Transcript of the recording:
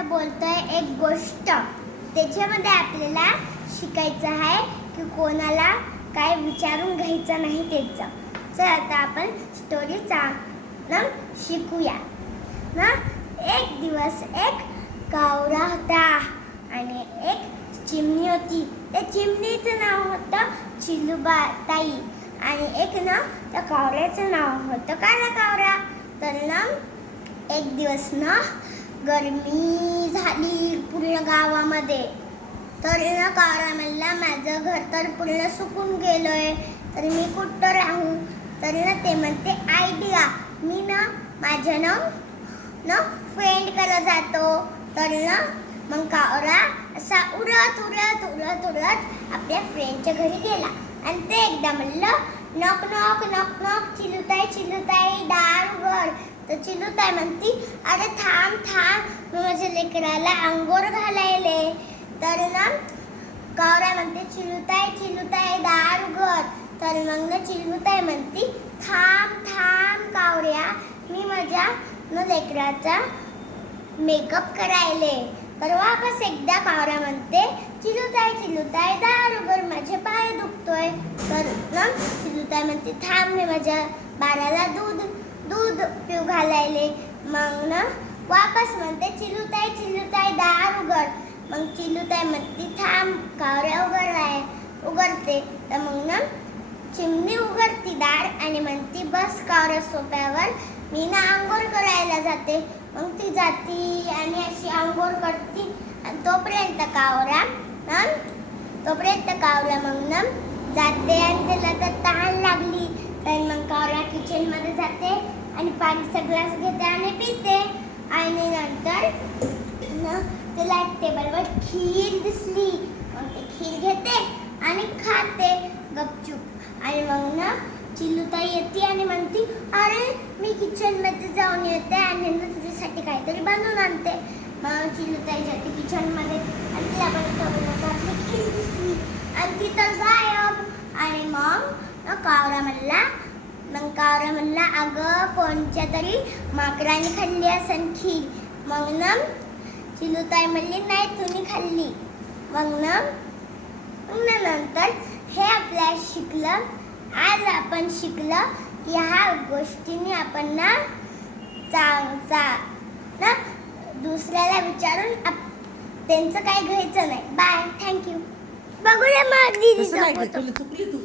आता बोलतोय एक गोष्ट. त्याच्यामध्ये आपल्याला शिकायचं आहे की कोणाला काय विचारून घ्यायचं नाही त्याचं. चल आता आपण स्टोरीचा शिकूया ना. एक दिवस एक कावरा होता आणि एक चिमणी होती. त्या चिमणीचं नाव होतं चिलूबाताई आणि एक ना त्या कावऱ्याचं नाव होतं काला कावरा. तर ना एक दिवस ना गरमी झाली पूर्ण गावामध्ये. तर ना कावरा म्हणला माझं घर तर पूर्ण सुकून गेलोय, तर मी कुठं राहू. तर ना ते म्हणते आयडिया, मी ना माझ्या ना फ्रेंडकडे जातो. तर ना मग कावरा असा उडत उडत उडत उडत आपल्या फ्रेंडच्या घरी गेला आणि ते एकदा म्हणलं नॉक नॉक नॉक नॉक चिलूताई चिलूताई दार उघड. तर चिलूताई म्हणती अरे थांब थांब मी माझ्या लेकराला अंघोळ घालायले. तर ना कावरा म्हणते चिलूताई चिलूताई दार उघड. तर मग ना चिलूताई म्हणती थांब थांब कावऱ्या मी माझ्या लेकराचा मेकअप करायले. तर वापस एकदा कावरा म्हणते चिलूताई चिलूताई दार उघड माझे पाय दुखतोय. तर ना चिलूताई म्हणते थांब मी माझ्या बाळाला दूध पिऊ घालायले. मग ना वापस म्हणते चिलूताई चिलूताई दार उघड. मग चिलूताई म्हणते थांब कावऱ्या उघडते. तर मग ना चिमणी उघडती दार आणि म्हणती बस कावऱ्या सोप्यावर मी ना आंघोळ करायला जाते. मग ती जाती आणि अशी आंघोळ करती आणि तोपर्यंत कावरा मग ना जाते आणि त्याला तर तहान लागली. तर मग कावरा किचनमध्ये जाते आणि पाणीचा ग्लास घेते आणि पिते. आणि नंतर त्याला टेबलवर खीर दिसली. मग ते खीर घेते आणि खाते गपचूप. आणि मग ना चिलूताई येते आणि म्हणते अरे मी किचनमध्ये जाऊन येते आणि तुझ्यासाठी काहीतरी बनवून आणते. मग चिलूताई जाते किचनमध्ये आणि तिला पण आपली खीर दिसली आणि ती तर गायब. आणि मग कावरा म्हणला अगं कोणत्या तरी माकडाने खाल्ली असेल खीर. मग ना चिलूताई म्हणली नाही तुम्ही खाल्ली. मग नंतर हे आपल्याला शिकलं. आज आपण शिकलं की ह्या गोष्टीने आपण ना दुसऱ्याला विचारून त्यांचं काही घ्यायचं नाही. Bye, thank you. बघूया मग दीदीचा फोटो. चुकली तू